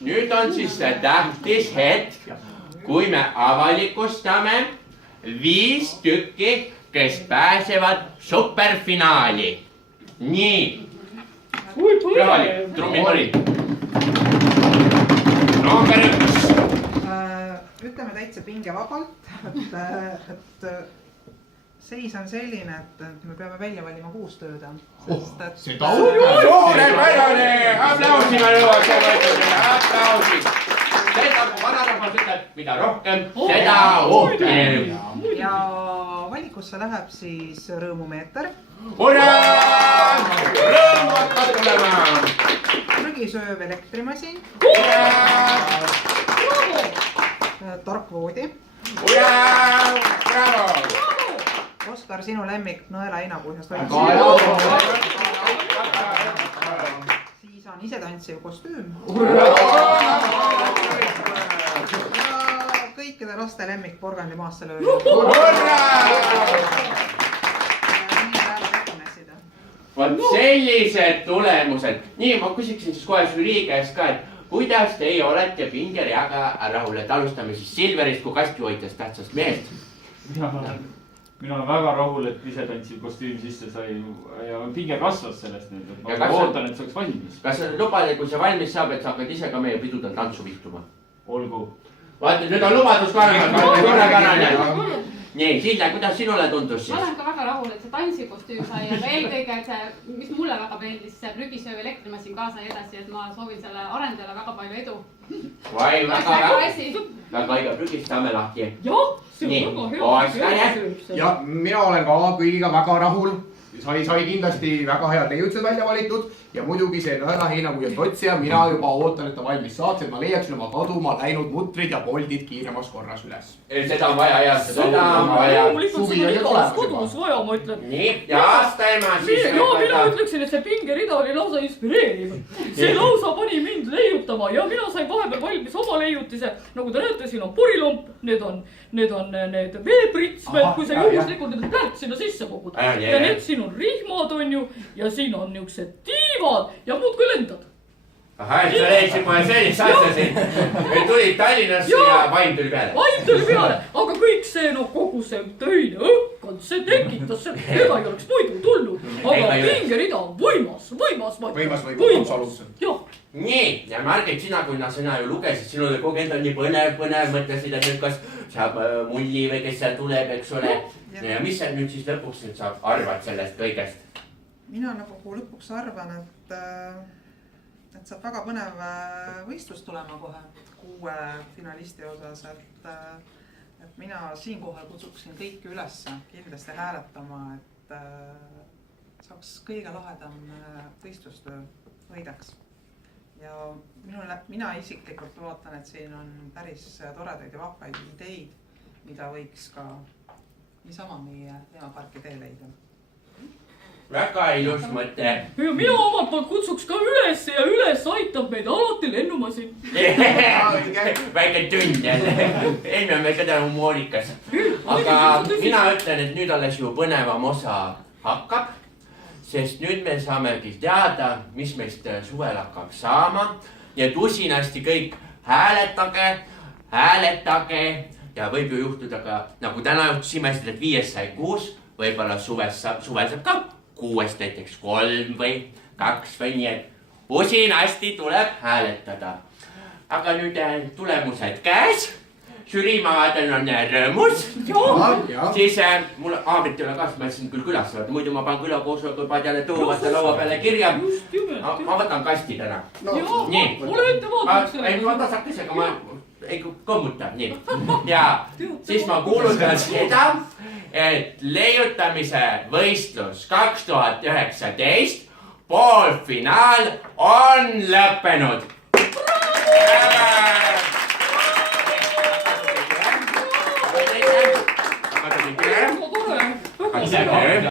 nüüd on siis see tähtis hetk, kui me avalikustame 5 tükki, kes pääsevad superfinaali. Nii. Pühalik, trummipõri. Number 1. Ütleme täitsa pingevabalt, et seis on selline, et me peame välja valima 6 tööda. Seda on! Suurepärane! Aplausime nõuaks! Aplausid! Seda, kui vanarahvas ütleb, mida rohkem, seda uhkem. Ja valikusse läheb siis rõõmumeeter. Hurraa! Rõõmu hakkab tulema! Prügisööv elektrimasin. Tarkvoodi. Hurraa! Bravo! Oskar, sinu lemmik nõela heinakuhjast siis on isetantsiv kostüüm. Ja kõikide laste lemmik porgandi maasse lööb. Vaat sellised tulemused. Nii, ma küsiksin siis kohe žürii käest ka, et kuidas teie olete pingereaga rahul, et alustame siis Silverist kui kastihoidjast tähtsast mehest. Mina olen väga rahul, et isetantsiv kostüüm sisse sai ja pinge kasvas sellest nüüd. Ma ootan, et see oleks valmis. Kas lubad, kui see valmis saab, et sa hakkad ise ka meie pidudel tantsu vihtuma? Olgu. Vaata, nüüd on lubadus korrapärane. Nii, Silja, kuidas sinule tundus siis? Ma olen ka väga rahul, et see tantsikostüüm sai, aga eelkõige see, mis mulle väga meeldis, see prügisööv elektrimasin kaasa ja edasi, et ma soovin selle arendajale väga palju edu. Vai, väga õige, prügistame lahti. Jah, see on väga hea. Ja mina olen ka kõigiga väga rahul. Sai kindlasti väga head leiutsed välja valitud ja muidugi see nõela heinakuhjast otsija, mina juba ootan, et ta valmis saaks, et ma leiaksin oma kaduma läinud mutrid ja poldid kiiremas korras üles. Seda on vaja, jah, seda on vaja. Suvi oli kodus vaja, ma ütlen. Nii, ja aastaema siis... Ja mina ütleksin, et see pingerida oli lausa inspireeriv. See lausa pani mind leiutama ja mina sain vahepeal valmis oma leiutise. Nagu te näete, siin on purilomp, need on need veepritsmed, kui sa juhuslikult need plärt sinna sisse kogud. Ja need siin on rihmad on ju ja siin on niuksed tiivad ja muud kui lendad. Ahah, et sa leidsid kohe sellist asja siin. Me tulid Tallinnasse ja vaim tuli peale. Vaim tuli peale, aga kõik see, kogu see töine õhkkond, see tekitas seda, ega ei oleks muidu tulnud. Aga pingerida on võimas, absoluutselt. Nii, ja Margit, sina ju lugesid, sinule kogu enda on nii põnev, mõtlesid, et nüüd kas saab mulli või kes seal tuleb, eks ole. Ja mis sa nüüd siis lõpuks nüüd sa arvad sellest kõigest? Mina nagu lõpuks arvan, et saab väga põnev võistlus tulema kohe 6 finalisti osas, et mina siinkohal kutsuksin kõiki üles kindlasti hääletama, et saaks kõige lahedam võistlustöö võidaks. Ja mina isiklikult vaatan, et siin on päris toredaid ja vahvaid ideid, mida võiks ka niisama meie teemaparki tee leida. Väga ilus mõte. Ja mina omalt poolt kutsuks ka üles ja üles aitab meid alati lennumasin. Väike tund jälle. Enne on meil ka täna humoorikas. Aga mina ütlen, et nüüd alles ju põnevam osa hakkab. Sest nüüd me saamegi teada, mis meist suvel hakkab saama. Ja usinasti kõik hääletage. Ja võib ju juhtuda ka, nagu täna juhtusime, et 5 sai 6. Võib-olla suvel saab ka 6 näiteks 3 või 2 või nii, et usinasti tuleb hääletada. Aga nüüd tulemused käes. Žürii ma vaatan on rõõmus. Siis mul Aavrit ei ole ka, ma siin küll külas, muidu ma panen külakoosoleku jälle tõuvate laua peale kirja. Ma võtan kasti täna. Nii. Ole ettevaataks. Ei, ma tasakesega, ma ei kõmmuta. Ja siis ma kuulutan seda, et leiutamise võistlus 2019 poolfinaal on lõppenud. Tore.